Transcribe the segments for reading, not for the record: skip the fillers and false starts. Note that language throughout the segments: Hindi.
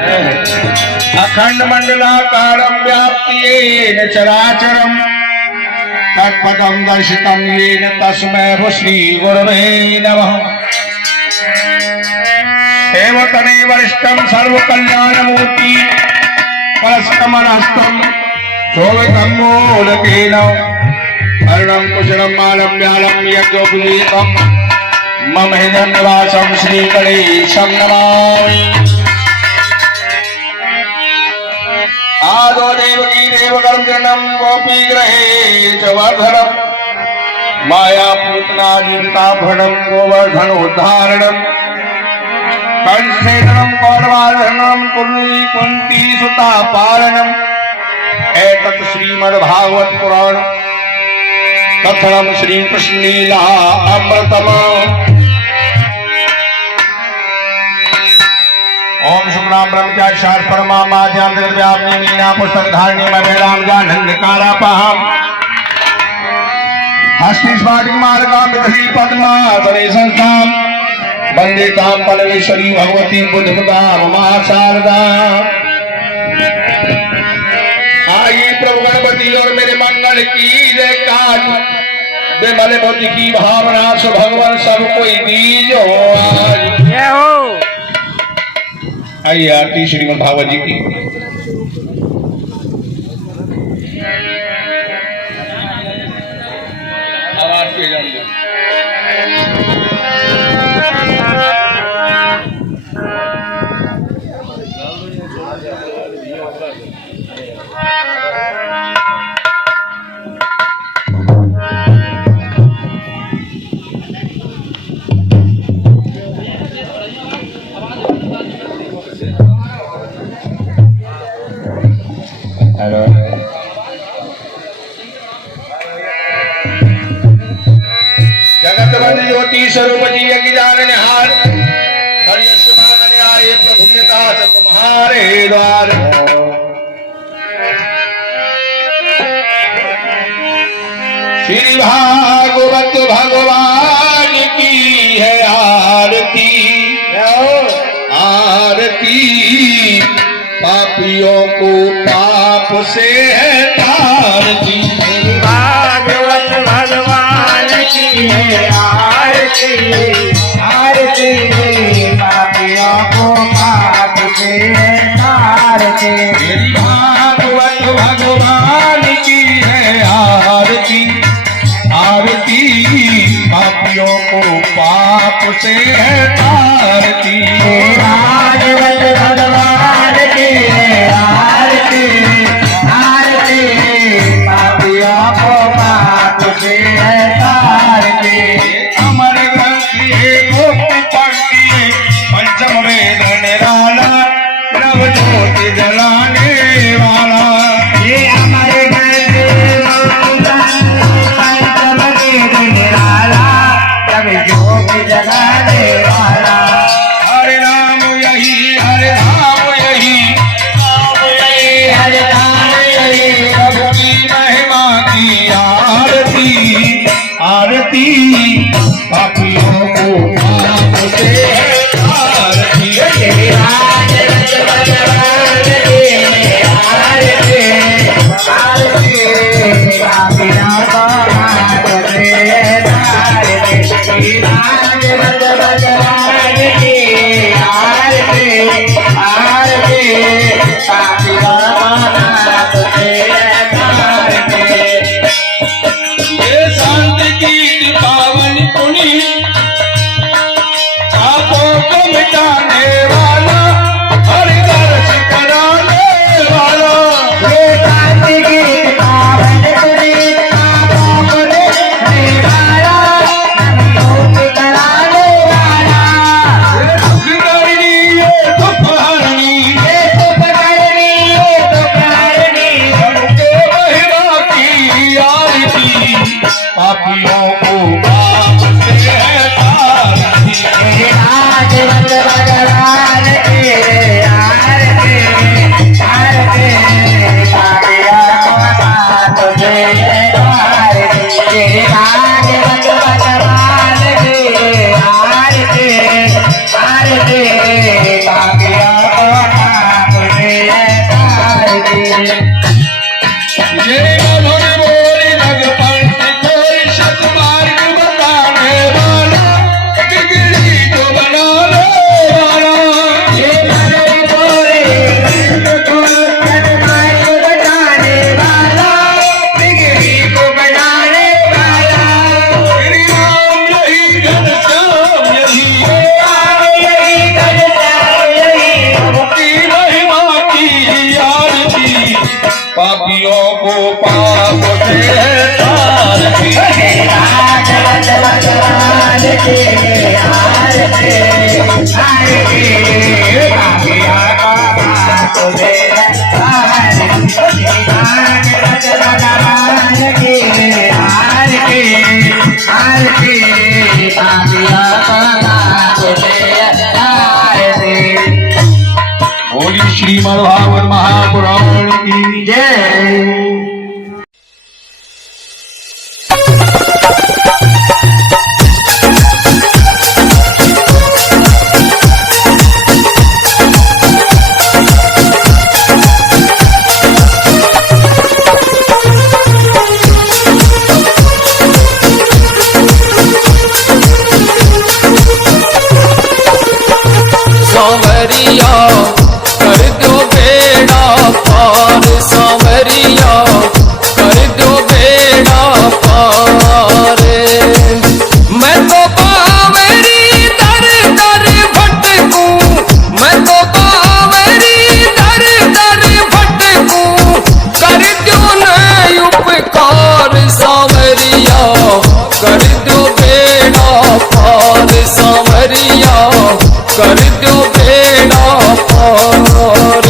अखंड मंडलाकारं व्याप्त्येन चराचरं तत्पदं दर्शितं येन तस्मै श्री गुरवे नमः। देवतने वरिष्ठं सर्वकल्याणमूर्ति परस्कमनस्थं शोभितं मूलकेन अर्णं कुशलं मालं व्यालं यज्ञोपवीतं मम हृदयनिवासं श्रीगणेशं नमामि। आदो देवकी देवगर्भ जनम गोपी ग्रहे च वर्धनम माया पूतनाजिताभरणम गोवर्धन उद्धारणम कंसेनम कौरवाधरणम कुल्ली कुंती सुता पालनम एतत् श्रीमद्भागवत पुराण कथनम श्री कृष्ण लीला अमृतम। ओम शुक्लां ब्रह्मचारी शास्त्र परमा माध्याम जगत व्यापिनी मीना पुस्तक धारिणी मभेदाम जानंद कारापहम हस्ति स्फाटिक मार्गां विदधि पद्मासने संस्थां वंदे तां परमेश्वरी भगवती बुद्धमुदा ममा शारदा। आइए प्रभु गणपति और मेरे मंगल की जयकार विमल बुद्धि की भावना से भगवान सब कोई दीजो आज। आइए आरती श्रीमद् भागवत जी की। आवाज के जानिए। जगत बंद ज्योति स्वरूप जी यज्ञ जानने हार आए प्रभु तुम्हारे द्वार। श्री भागवत भगवान की है आरती आरती पापियों को पाप से है तारती। भागवत भगवान की है आरती आरती पापियों को पाप से है तारती। भागवत भगवान की है आरती आरती पापियों को पाप से है तारती। भागवत भगवान की है आरती आरती पापियों को पाप से है तारती। अमर ग्रंथि मुक्ति पढ़ती पंचम वेद निराला नव ज्योति जलाने वाला। ये अमर ग्रंथि पंचम वेद निराला नव ज्योति जलाने वाला। हरे राम यही हरे राम यही हरे राम यही प्रभु की महिमा की आरती आरती पापियों को पाप से है तारती। भागवत भगवान की है आरती आरती पापियों को पाप से है तारती। भागवत भगवान की आरती आरती पापियों को पाप से है तारती। ये शांति की पावन पुनि पापों को मिटाने वाला हरि दर्श कराने वाला। ये शांति की पावन पुनि पापों को मिटाने वाला योग कराने वाला। ये दुख करनी ये दुख हरनी ये दुख करनी ये दुख हरनी बोली श्रीमद् भागवत महापुराण की जय। सांवरिया कर दो बेड़ा पार, सांवरिया कर दो बेड़ा पार। मैं तो बावरी दर दर भटकूं, मैं तो बावरी दर दर भटकूं, कर दो न उपकार सांवरिया कर दो बेड़ा पार, सांवरिया कर दो बेड़ा पार।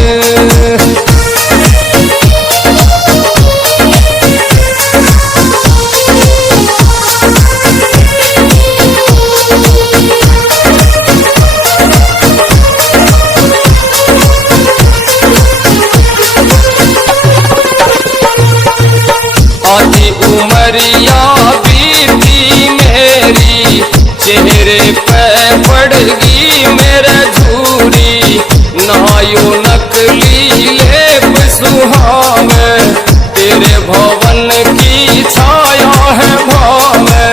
आधी उमरिया बीती मेरी, चेहरे पे पड़गी मेरे झूरी, नायो नकली लेप सुहावे, तेरे भवन की छाया है भावे,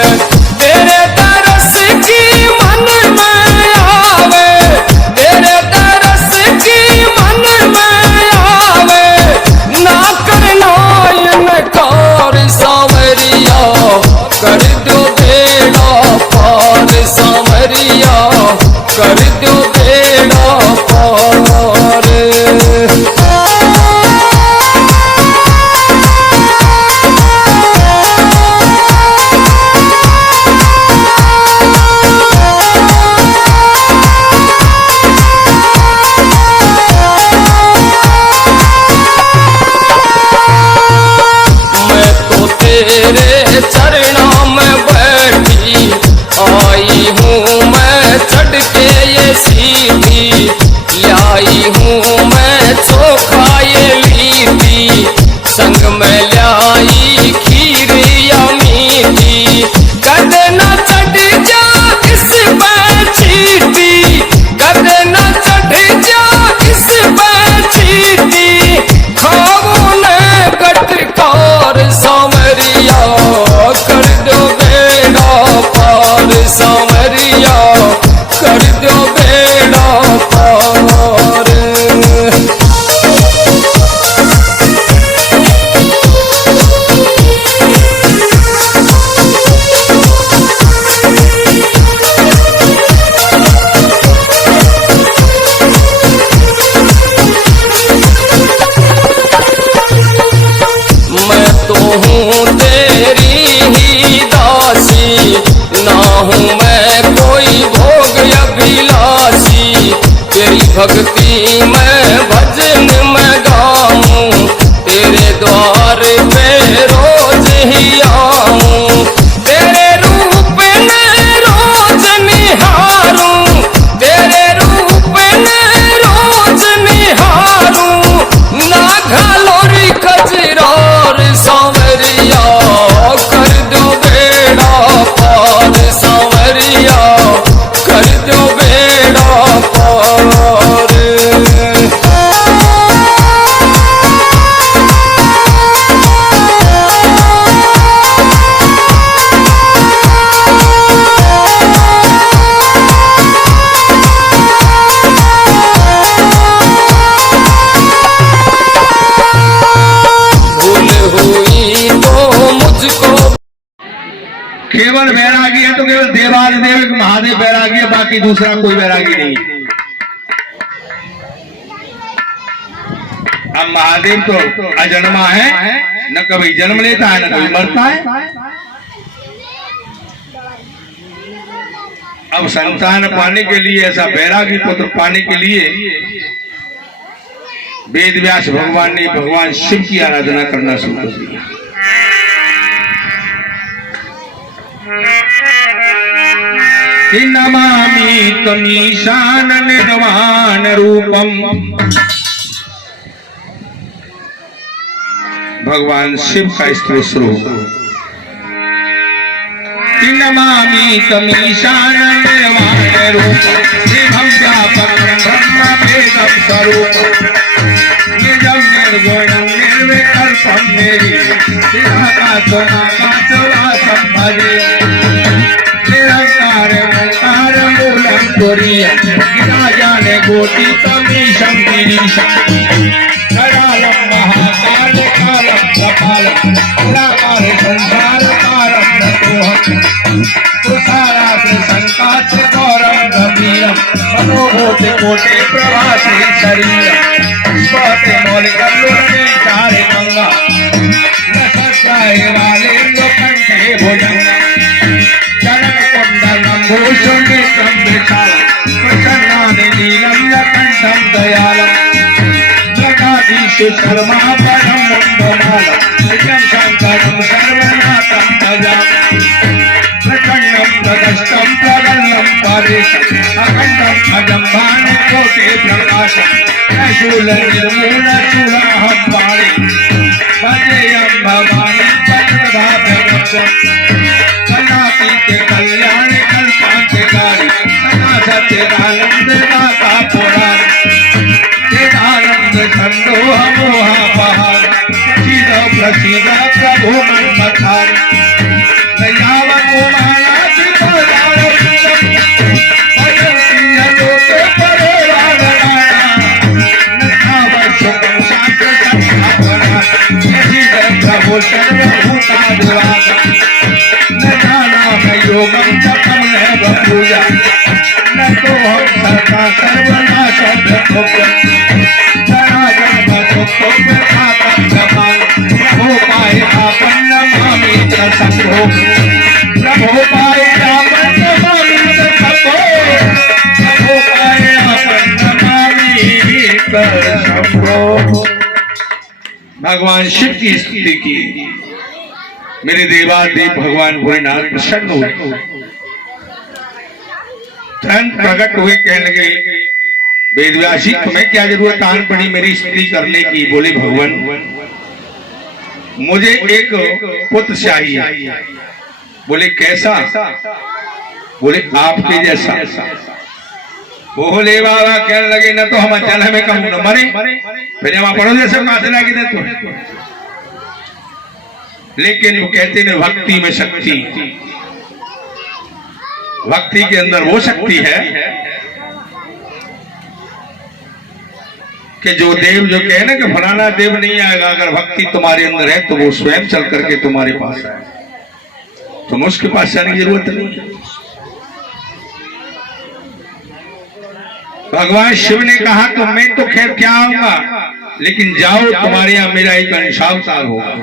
तेरे तरस की मन में आवे, तेरे तरस की मन में आवे, ना करना इनकार सांवरिया कर दो बेड़ा पार, सांवरिया कर दो बेड़ा पार। मैं तो तेरे चरणों में बैठी आई हूँ, मैं चढ़ के ये सीधी लाई हूँ, मैं चोखा ये लीधी, संग में लाई खीर या मीठी, कद न चढ़ जा इस पे चीटी, कद न चढ़ जा इस पे चीटी, खाओ न गटकार सांवरिया कर दो बेड़ा पार, सांवरिया कर दो बेड़ा पार। मैं तो हूँ तेरी ही दासी, ना हूँ मैं कोई भोग अभिलाषी, तेरी भक्ति मैं भजन में गाऊं, तेरे द्वार पे रोज ही आऊं, तेरे रूप में रोज निहारूं, तेरे रूप में रोज निहारूं, ना घालोरी खजरार सांवरिया कर दो बेड़ा पार, सांवरिया कर दो बेड़ा पार। भूल हुई तो मुझको केवल बैरागी है तो केवल देवादिदेव एक महादेव बैरागी है, बाकी दूसरा कोई बैरागी नहीं। अब महादेव तो अजन्मा है, न कभी जन्म लेता है न कभी मरता है। अब संतान पाने के लिए, ऐसा बैरागी पुत्र पाने के लिए वेद व्यास भगवान ने भगवान शिव की आराधना करना शुरू कर दिया। कि नमामि त्वमीशान निर्वाण रूपम, भगवान शिव का स्तोत्र शुरू हो। कि नमामि त्वमीशान निर्वाण रूपम, शिवं व्यापकं ब्रह्म वेदं स्वरूपं, निजं निर्गुणं निर्विकल्पं मेरि, शिवाकाशवासं भजे। निरंकार ओंकार मूलं तुरीयं, गिराजाने कोटि तमीशं गिरीशं, करालं महाकाल कालं कपालं, निराकार संसार कारं नतोऽहम्, तुषाराग्र संकाश गौरं गंभीरं, मनोभूति कोटि प्रभासी शरीरं, स्वते मौलिकल्लोके चारे गंगा, रसस्याय वाले लोकंठे भुजंगा, भूषुण्डितं विशालं, प्रसन्नानि नीलं लकण्ठं दयालं, जटाधीशु शर्माभरणं मुण्डमालं, नित्यं शङ्करं सर्वनाथं भजामि, प्रचण्डं प्रदष्टं प्रबलं परेशम्, अखण्डम् अजं भानुकोटे प्रकाशम्, शूलनिर्मूलशूलाहं पाणि, भजेयं भवानी पत्रभाभ्यवक्षम्, कलातीते कल्याण कल्पान्तिकारी, सदा सच्चिदानन्द दाता पुराण, चिदानन्द छन्दोह मोहापहार, प्रसीद प्रभु मन्मथारि, दयावतो मालाधिपदारविन्दं, भजन्ति लोके परिवारणाः, न तावत्सुखं शान्तिसंस्थापना, प्रसीद प्रभु सर्वभूताधिवास, न जानामि योगं जपं नैव पूजा, न तोऽहं सर्वथा सर्वनाशं प्रभुः, जराजन्म दुःखोपघातं गमामि, प्रभोपाय आपं नमामि च शम्भो, प्रभोपाय आपं नमामि च शम्भो, प्रभोपाय आपं नमामि च शम्भो। भगवान शिव की स्तुति की। मेरे देवादेव भगवान भोलेनाथ प्रसन्न हुए, तुरंत प्रकट हुए, कहने लगे वेदव्यासी तुम्हें क्या जरूरत आन पड़ी मेरी स्तुति करने की। बोले भगवान मुझे एक पुत्र चाहिए। बोले कैसा? बोले आपके जैसा। बोले बाबा कहने लगे न तो हम अचानक में कहूँ न मरे, फिर हम पढ़ो जैसे कहां से लाके देते, लेकिन वो कहते हैं भक्ति में शक्ति, भक्ति के अंदर वो शक्ति है कि जो देव जो कहे ना कि फलाना देव नहीं आएगा, अगर भक्ति तुम्हारे अंदर है तो वो स्वयं चल करके तुम्हारे पास आए, तुम उसके पास जाने की जरूरत नहीं। भगवान शिव ने कहा तो मैं तो खैर क्या आऊंगा, लेकिन जाओ तुम्हारे यहां मेरा एक अंशावतार होगा,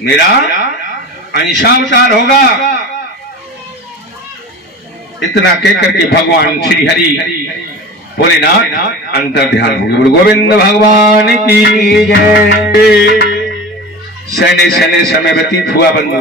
मेरा अंशावतार होगा। इतना कहकर के भगवान श्री हरि भोलेनाथ अंतर ध्यान हो गए। गोविंद भगवान की जय। सैने सैने समय व्यतीत हुआ बंधु।